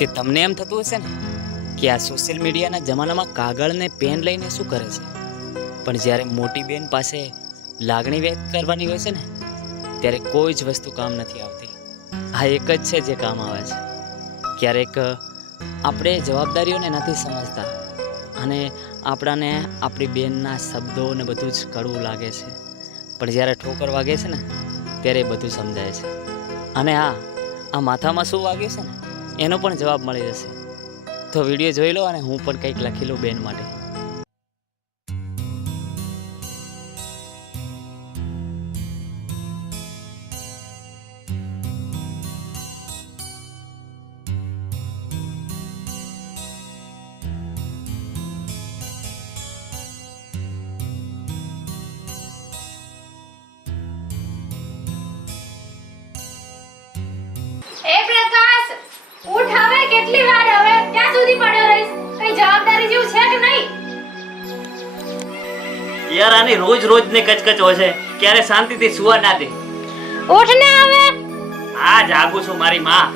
કે તમને એમ થતું હશે ને કે આ સોશિયલ મીડિયાના જમાનામાં કાગળ ને પેન લઈને શું કરે છે, પણ જ્યારે મોટી બેન પાસે લાગણી વ્યક્ત કરવાની હોય છે ને ત્યારે કોઈ જ વસ્તુ કામ નથી આવતી. આ એક જ છે જે કામ આવે છે. ક્યારેક આપણે જવાબદારીઓને નથી સમજતા અને આપણાને આપણી બેનના શબ્દો ને બધું જ કડવું લાગે છે, પણ જ્યારે ઠોકર વાગે છે ને ત્યારે બધું સમજાય છે. અને આ માથામાં શું વાગ્યું છે ને એનો પણ જવાબ મળી જશે. તો વિડીયો જોઈ લો અને હું પણ કંઈક લખી લઉં બેન માટે. એ પ્રકાશ, ઉઠ હવે. કેટલી વાર હવે ક્યાં સુધી પડ્યો રહીશ? કઈ જવાબદારી જેવું છે કે નહીં? યાર આની રોજ ની કચકચ હોય છે, ક્યારે શાંતિથી સુવા ના દે. ઉઠ ને હવે. આ જાગું છું મારી માં.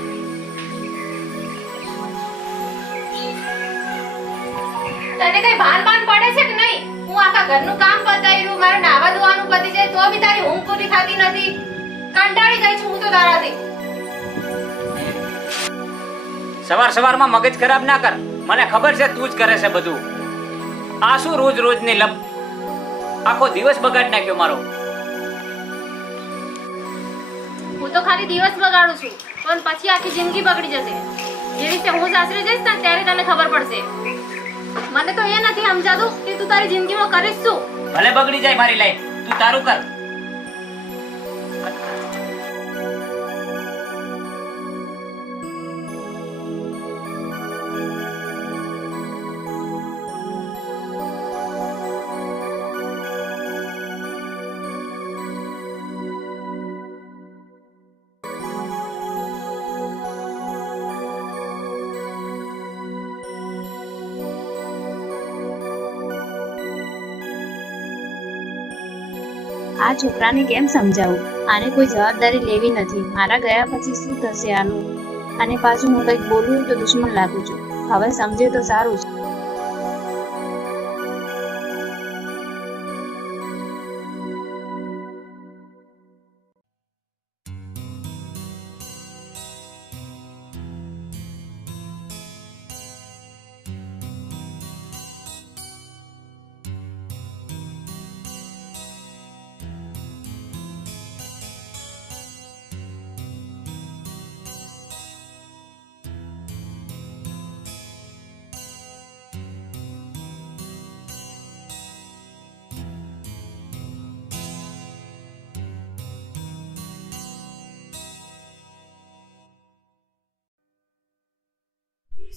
તને કઈ ભાન પડે છે કે નહીં? હું આખા ઘરનું કામ પતાવી રહ્યું, મારે નાવા ધોવાનું પતી જાય તો બી તારી ઊંઘ પૂરી થતી નથી. કંટાળી ગઈ છું હું તો તારાથી. સવારમાં મગજ ખરાબ ના કર. મને ખબર છે તું જ કરે છે બધું. આ શું રોજની લપ? આખો દિવસ બગાડ નાખ્યો મારો. હું તો ખાલી દિવસ બગાડું છું, પણ પછી આખી જિંદગી બગડી જશે. જે રીતે હું સાસરે જઈશ ને ત્યારે તને ખબર પડશે. મને તો એ નથી સમજાતું કે તું તારી જિંદગીમાં કરીશ શું. ભલે બગડી જાય મારી લાઈફ, તું તારું કર. આ છોકરાને કેમ સમજાવું? આને કોઈ જવાબદારી લેવી નથી. મારા ગયા પછી શું થશે આનું? અને પાછું હું કંઈક બોલું તો દુશ્મન લાગુ છું. હવે સમજે તો સારું છે.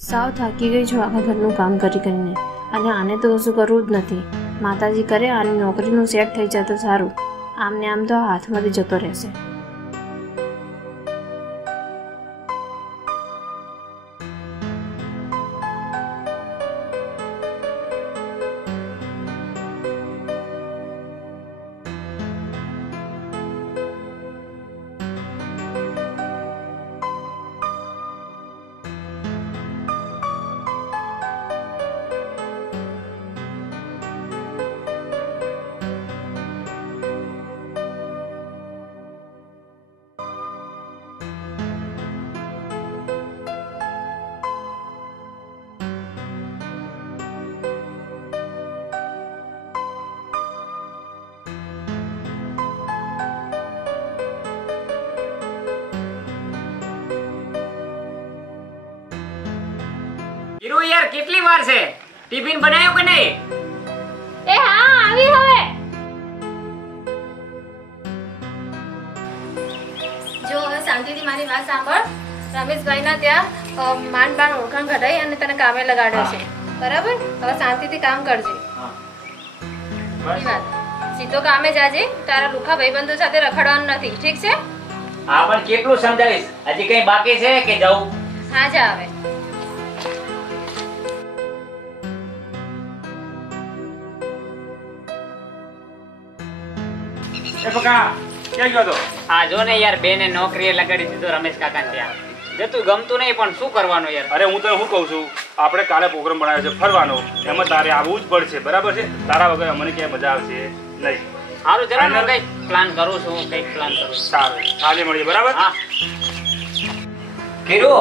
સાવ થાકી ગઈ છું આખા ઘરનું કામ કરીને, અને આને તો કશું કરવું જ નથી. માતાજી કરે આની નોકરીનું સેટ થઈ જાય તો સારું. આમને આમ તો આ હાથમાંથી જતો રહેશે. હીરો યાર કેટલી વાર છે? ટિફિન બનાવ્યો કે નહીં? એ હા, આવી હવે. જો હવે શાંતિથી મારી વાત સાંભળ. રમેશભાઈના ત્યાં માંડ ઓળખાણ કઢાઈ અને તને કામે લગાડ્યો છે, બરાબર? હવે શાંતિથી કામ કરજે. એ વાત સીધો કામે જાજે. તારા લુખા ભાઈબંધો સાથે રખડવાનું નથી, ઠીક છે? હા, પણ કેટલું સમજાવીશ? હજી કઈ બાકી છે કે જાઉં? હા, જા હવે. એ પકા ક્યાં ગયો તો? આ જો ને યાર બેને નોકરીએ લગાડી દીધો રમેશ કાકા ત્યાં. જે તું ગમતું નહીં પણ શું કરવાનું યાર. અરે હું તને શું કહું છું, આપણે કાલે પ્રોગ્રામ બનાવ્યો છે ફરવાનો, એમાં તારે આવવું જ પડશે, બરાબર છે? તારા વગર અમને ક્યાંય મજા આવશે નહીં. સારું ચલો હું કંઈક પ્લાન કરું છું, કંઈક પ્લાન કરું છું. સારું, કાલે મળીએ, બરાબર? હા કીરો,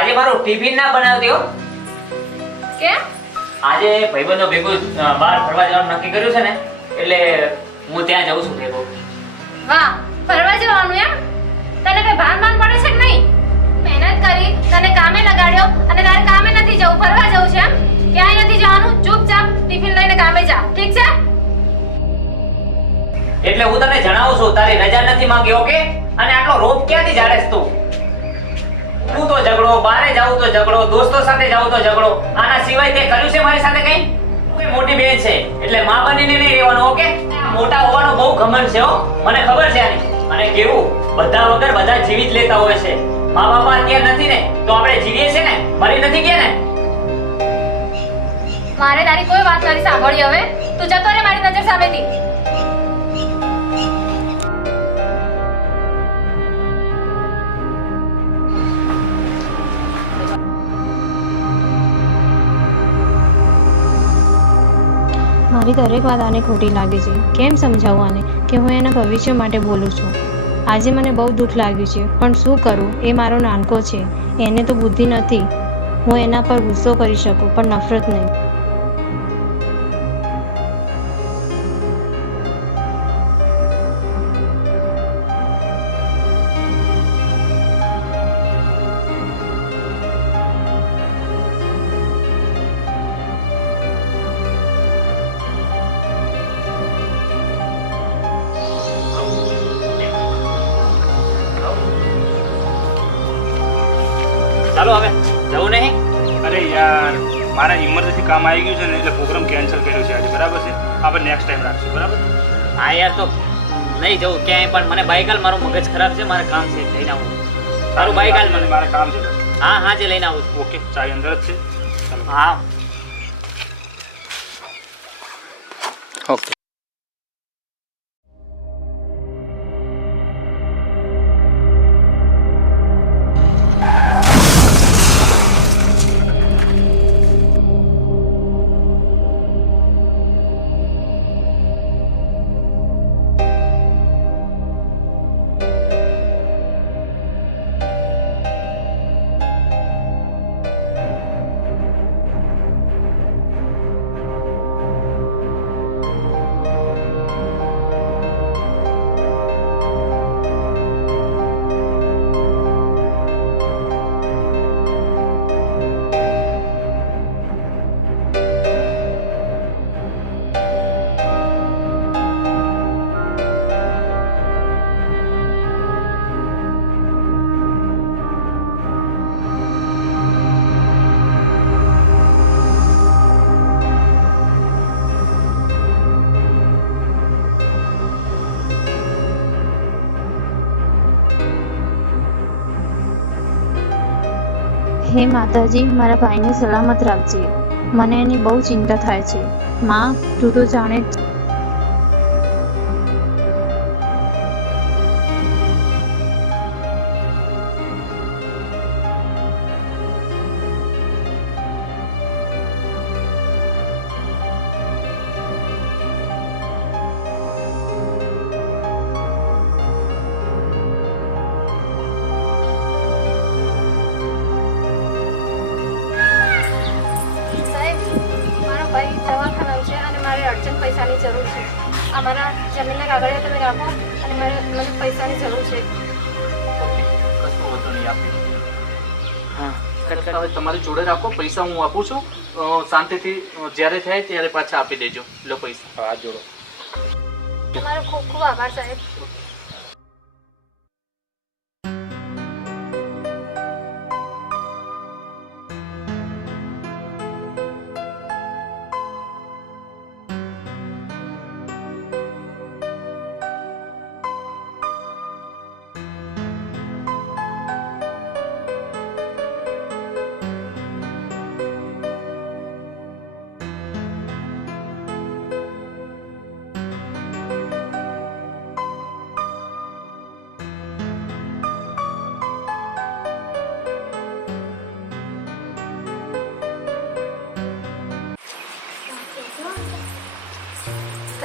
આજે મારું ટિફિન ના બનાવતી હો. કેમ? આજે ભાઈબંધો ભેગું બહાર ફરવા જવાનું નક્કી કર્યું છે ને, એટલે હું ત્યાં જાઉં છું ભેગો. વાહ, ફરવા જવાનું એમ? તને કઈ ભાન પડે છે કે નહીં? મહેનત કરી, તને કામે લગાડ્યો અને તારે કામે નથી જવું, ફરવા જવું છે એમ? ક્યાંય નથી જવાનું, ચૂપચાપ ટિફિન લઈને કામે જા, ઠીક છે? એટલે હું તને જણાવું છું, તારી રજા નથી માંગી, ઓકે? અને આટલો રોપ ક્યાંથી જાળેસ તું? તું તો ઝઘડો, બારે જાવું તો ઝઘડો, દોસ્તો સાથે જાવું તો ઝઘડો. આના સિવાય તે કર્યું છે મારી સાથે કઈ? કોઈ મોટી બેન છે એટલે માં બનીને નહીં રહેવાનું, ઓકે? મોટા હોવાનો બહુ ઘમંડ છે હો, મને ખબર છે આની. અને કેવું, બધા વગર બધા જીવી જ લેતા હોય છે. મા બાપા અત્યારે નથી ને તો આપણે જીવીએ છે ને, મરી નથી ગયા ને. મારે તારી કોઈ વાત નથી સાંભળી હવે. તું જતો રહે મારી નજર સામેથી. મારી દરેક વાત આને ખોટી લાગે છે. કેમ સમજાવું આને કે હું એના ભવિષ્ય માટે બોલું છું? આજે મને બહુ દુઃખ લાગ્યું છે, પણ શું કરું? એ મારો નાનકો છે, એને તો બુદ્ધિ નથી. હું એના પર ગુસ્સો કરી શકું પણ નફરત નહીં. ચાલો હવે જવું નહીં. અરે યાર, મારા ઇમરજન્સી કામ આવી ગયું છે ને, એટલે પ્રોગ્રામ કેન્સલ કર્યો છે આજે, બરાબર છે? આપણે નેક્સ્ટ ટાઈમ રાખશું, બરાબર? હા યાર, તો નહીં જવું ક્યાંય, પણ મને બાઈક હાલ, મારું મગજ ખરાબ છે, મારે કામ છે, લઈને આવું. તારું બાઈક હાલ મને. મારે કામ છે. હા હા, જે લઈને આવું. ઓકે, ચાવી અંદર જ છે. ચાલો. હા ઓકે. હે માતાજી, મારા ભાઈને સલામત રાખજે. મને એની બહુ ચિંતા થાય છે. માં, તું તો જાણે જ સાહેબ, મારો ભાઈ દવાખાના છે અને મારે અર્જન્ટ પૈસાની જરૂર છે. આ મારા જમીનના કાગળિયા તમે રાખો અને મને પૈસાની જરૂર છે. હા, હવે તમારી જોડે રાખો, પૈસા હું આપું છું. શાંતિથી જ્યારે થાય ત્યારે પાછા આપી દેજો. લો પૈસા. હા, જોડો. તમારો ખૂબ ખૂબ આભાર સાહેબ.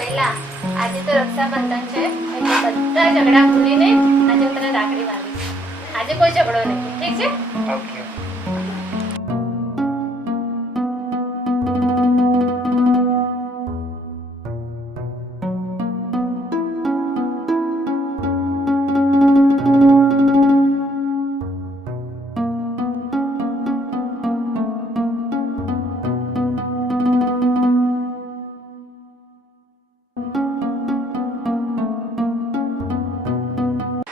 પહેલા આજે તો રક્ષાબંધન છે એટલે બધા ઝઘડા ભૂલીને આજે હું તને રાખડી બાંધીશ. આજે કોઈ ઝઘડો નહીં, ઠીક છે? ઓકે.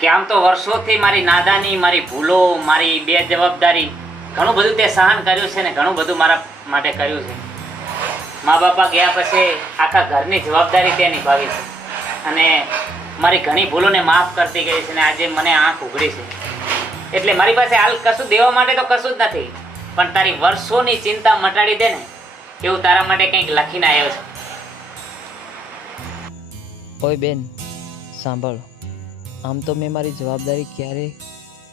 કે આમ તો વર્ષોથી મારી નાદાની, મારી ભૂલો, મારી બેજવાબદારી ઘણું બધું તે સહન કર્યું છે ને ઘણું બધું મારા માટે કર્યું છે. મા બાપા ગયા પછી આખા ઘરની જવાબદારી તે નિભાવી છે અને મારી ઘણી ભૂલોને માફ કરતી ગઈ છે ને આજે મને આંખ ઉઘડી છે. એટલે મારી પાસે હાલ કશું દેવા માટે તો કશું જ નથી, પણ તારી વર્ષોની ચિંતા મટાડી દે ને એવું તારા માટે કંઈક લખીને આવ્યો છે. ઓય બેન સાંભળ, આમ તો મેં મારી જવાબદારી ક્યારેય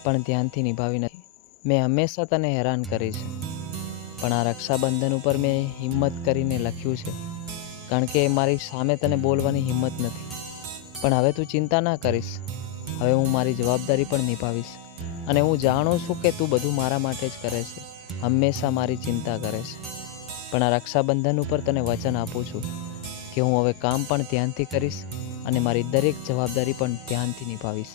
પણ ધ્યાનથી નિભાવી નથી. મેં હંમેશા તને હેરાન કરી છે, પણ આ રક્ષાબંધન ઉપર મેં હિંમત કરીને લખ્યું છે, કારણ કે મારી સામે તને બોલવાની હિંમત નથી. પણ હવે તું ચિંતા ના કરીશ, હવે હું મારી જવાબદારી પણ નિભાવીશ અને હું જાણું છું કે તું બધું મારા માટે જ કરે છે, હંમેશા મારી ચિંતા કરે છે. પણ આ રક્ષાબંધન ઉપર તને વચન આપું છું કે હું હવે કામ પણ ધ્યાનથી કરીશ અને મારી દરેક જવાબદારી પણ ધ્યાનથી નિભાવીશ.